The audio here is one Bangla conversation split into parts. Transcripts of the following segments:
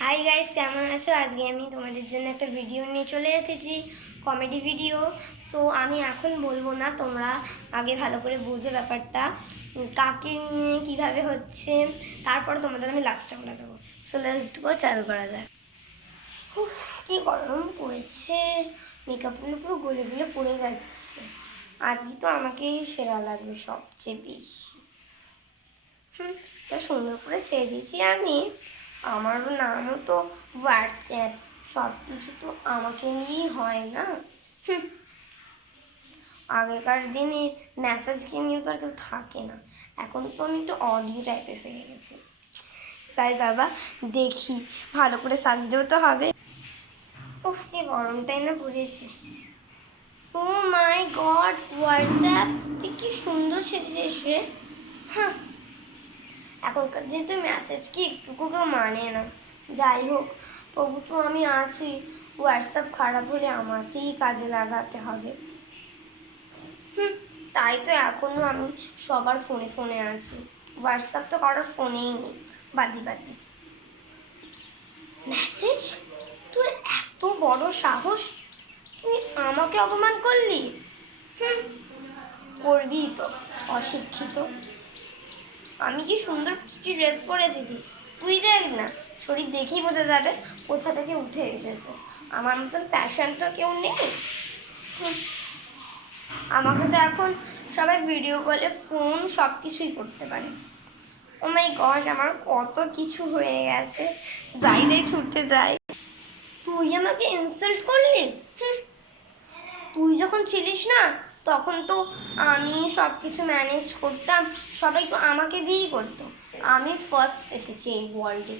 হাই গাইস, কেমন আছো? আজকে আমি তোমাদের জন্য একটা ভিডিও নিয়ে চলে এসেছি, কমেডি ভিডিও। সো আমি এখন বলবো না, তোমরা আগে ভালো করে বুঝো ব্যাপারটা কাকে নিয়ে কিভাবে হচ্ছে, তারপরে তোমাদের আমি লাস্টটা বলে দেবো। সো লেটস গো, চালু করা যাক। কি গরম পড়েছে, মেকআপগুলো পুরো গলে গলে পড়ে যাচ্ছে। আজকে তো আমাকেই সেরা লাগবে সবচেয়ে বেশি। তো সুন্দর করে সেজেছি আমি। আমারও নামও তো হোয়াটসঅ্যাপ, সব কিছু তো আমাকে নিয়েই হয় না। আগেকার দিনে মেসেজকে নিয়েও তো আর কেউ থাকে না, এখন তো আমি একটু অডিও টাইপের হয়ে গেছি। তাই বাবা দেখি, ভালো করে সাজতেও তো হবে। উফ, কি গরমটাই না পড়েছে। ও মাই গড, হোয়াটসঅ্যাপ তুই কি সুন্দর সেজেছিস রে। হ্যাঁ, এখনকার দিনে তো মেসেজ কি একটুকু কেউ মানে না। যাই হোক, তবু তো আমি আছি। হোয়াটসঅ্যাপ খারাপ হলে আমাকেই কাজে লাগাতে হবে। তাই তো এখনো আমি সবার ফোনে ফোনে আছি। হোয়াটসঅ্যাপ তো কারোর ফোনেই নেই। বাদি বাদি মেসেজ, তোর এত বড় সাহস, তুই আমাকে অপমান করলি। করবি তো, অশিক্ষিত। আমি কি সুন্দর ড্রেস পরে এসেছি, তুই দেখ না। শরীর দেখেই বোঝা যাবে কোথা থেকে উঠে এসেছে। আমার মতন ফ্যাশন তো কেউ নেই। আমাকে তো এখন সবাই ভিডিও কলে ফোন সব কিছুই করতে পারে। ও মাই গড, আমার কত কিছু হয়ে গেছে। যাই যাই ছুটতে যাই। তুই আমাকে ইনসাল্ট করলি। তুই যখন ছিলিস না, তখন তো আমি সব কিছু ম্যানেজ করতাম, সবাই তো আমাকে দিয়েই করতো। আমি ফার্স্ট এসেছি এই ওয়ার্ল্ডে,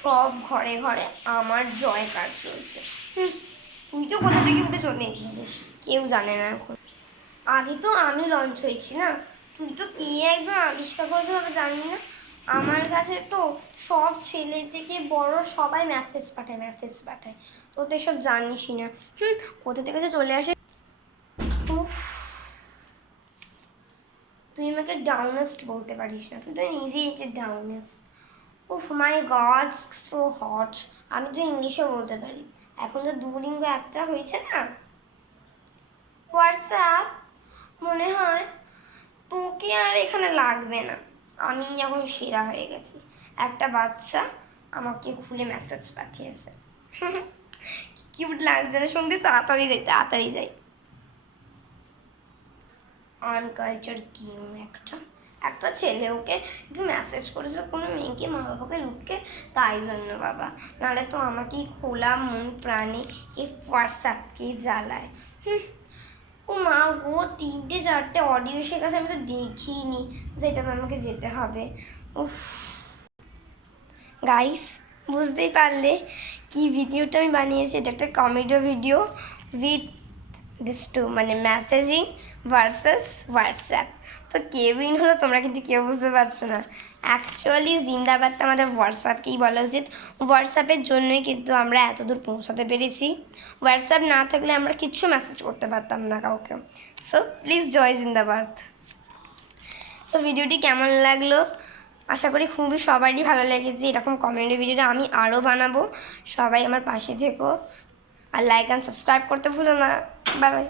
সব ঘরে ঘরে আমার জয়কার চলছে। তুই তো কোথা থেকে উঠে চলে এসেছিস কেউ জানে না এখন। আগে তো আমি লঞ্চ হয়েছি না, তুই তো কে একদম আবিষ্কার করেছে আমি জানি না। আমার কাছে তো সব ছেলে থেকে বড় সবাই মেসেজ পাঠায়। তোর তো এসব জানিসই না। কোথা থেকে যে চলে আসে। তুই আমাকে ডাউনেস্ট বলতে পারিস না, তুই তো নিজেই একটা ডাউনেস্ট। উফ মাই গড, সো হট। আমি তো ইংলিশও বলতে পারি। এখন তো দুলিঙ্গ অ্যাপটা হয়েছে না, হোয়াটসঅ্যাপ, মনে হয় তোকে আর এখানে লাগবে না। আমি এখন সেরা হয়ে গেছি। একটা বাচ্চা আমাকে খুলে মেসেজ পাঠিয়েছে। কিউট লাগছে না শুনতে? তাড়াতাড়ি যাই। আনকালচার কিউ একটা ছেলে ওকে একটু মেসেজ করেছে, কোনো মেয়েকে মা বাবাকে লুটকে, তাই জন্য বাবা। নাহলে তো আমাকেই খোলা মন প্রাণে এই হোয়াটসঅ্যাপকেই জ্বালায়। ও মা গো, 3-4টে অডিও শেখাচ্ছে, আমি তো দেখিনি যে এটা আমাকে যেতে হবে। উফ গাইস, বুঝতেই পারলে কি ভিডিওটা আমি বানিয়েছি। এটা একটা comedy video with this two, মানে মেসেজিং ভার্সেস হোয়াটসঅ্যাপ। তো কে উইন হলো তোমরা কিন্তু কেউ বুঝতে পারছো না। অ্যাকচুয়ালি জিন্দাবাদটা আমাদের হোয়াটসঅ্যাপকেই বলা উচিত। হোয়াটসঅ্যাপের জন্যই কিন্তু আমরা এত দূর পৌঁছাতে পেরেছি। হোয়াটসঅ্যাপ না থাকলে আমরা কিচ্ছু মেসেজ করতে পারতাম না কাউকে। সো প্লিজ জয় জিন্দাবাদ। সো ভিডিওটি কেমন লাগলো? আশা করি খুবই সবারই ভালো লেগেছে। এরকম কমেডি ভিডিওটা আমি আরও বানাবো। সবাই আমার পাশে থেকো আর লাইক অ্যান্ড সাবস্ক্রাইব করতে ভুলো না। Bye bye.